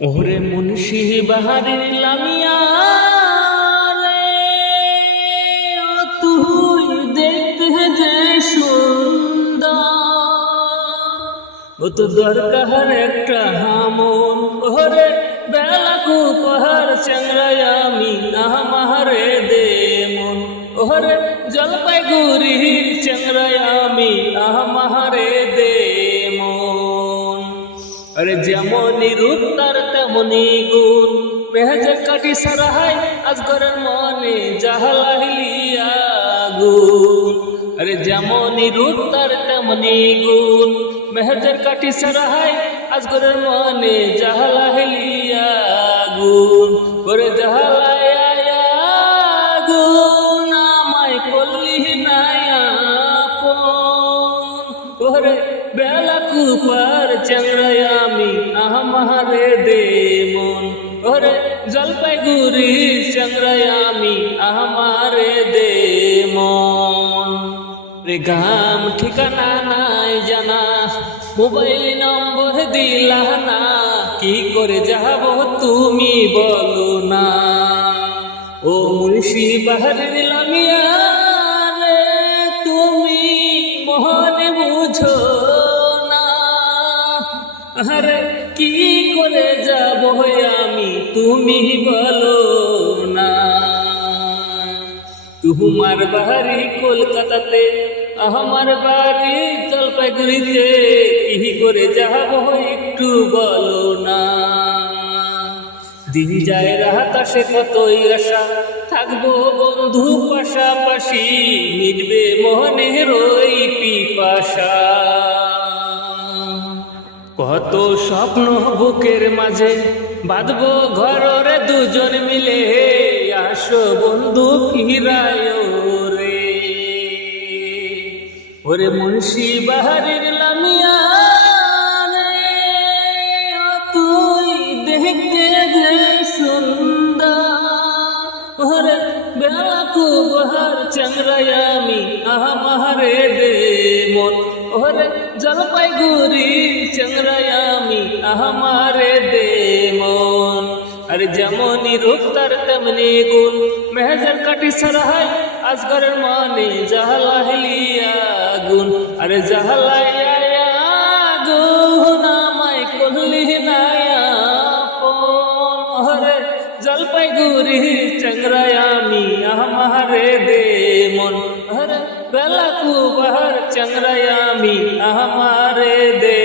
ওরে মুন্সি বাহারের লামিয়া তুই দেখতে যে সুন্দর। ও তো দরকার একটা হামন ওরে বেলা কুপাহার চাংরায় আমি আহমারে দে মন ওরে জলপাইগুড়ির চাংরায় আমি আহমারে আরে যেমনই রূপ, তার তেমনি গুণ। মেহজে কাটি সারাহাই আজগরের মনে জাহালাহিলিয়া গুণ। আরে যেমনই রূপ, তার তেমনি গুণ। মেহজের কাটি সারাহাই আজগরের মনে জাহালাহিলিয়া গুণ। করে জাহালায়া বেলা কুপার চাংড়ায় আমি আহমারে দে মন ওরে জলপাইগুড়ি চাংড়ায় আমি আহমারে দে মন রে গাম ঠিকানা নাই জানা, মোবাইল নম্বর দিলা না, কি করে যাব তুমি বলো না। ও মুন্সি বাহার দিলামিয়া আরে কি করে যাব আমি? তুমি বলো না। তোমার বাড়ি কলকাতাতে, আমার বাড়ি জলপাইগুড়িতে, কি করে যাব একটু বলো না। দিন যায়, রাত আসে, কতই আশা। থাকব বন্ধু পাশাপাশি, মিটবে মনের ওই পিপাসা। কত স্বপ্ন বুকের মাঝে। বাঁধবো ঘরে দুজন মিলে। আসো বন্ধু ফিরায় রে। ওরে মুন্সি বাহারের লামিয়া তুই দেখতে যে সুন্দর। ওরে বেলাকু বহার চাংরায় আমি আহমারে ওরে জলপাইগুড়ি চাংরায় আমি আহমারে দে মন আরে যেমনই রূপ তার তেমনি গুণ, মেহজার কাটি সরহাই আজগরের মানে জাহালাহিলিয়া গুণ। আরে জাহালাইয়া গুণ আমায় কহলি নায়া পন হরে জলপাইগুড়ি চংরায় আমি আহমারে দে মন হরে বেলাকু বাহার চংরায় আমি আমারে দে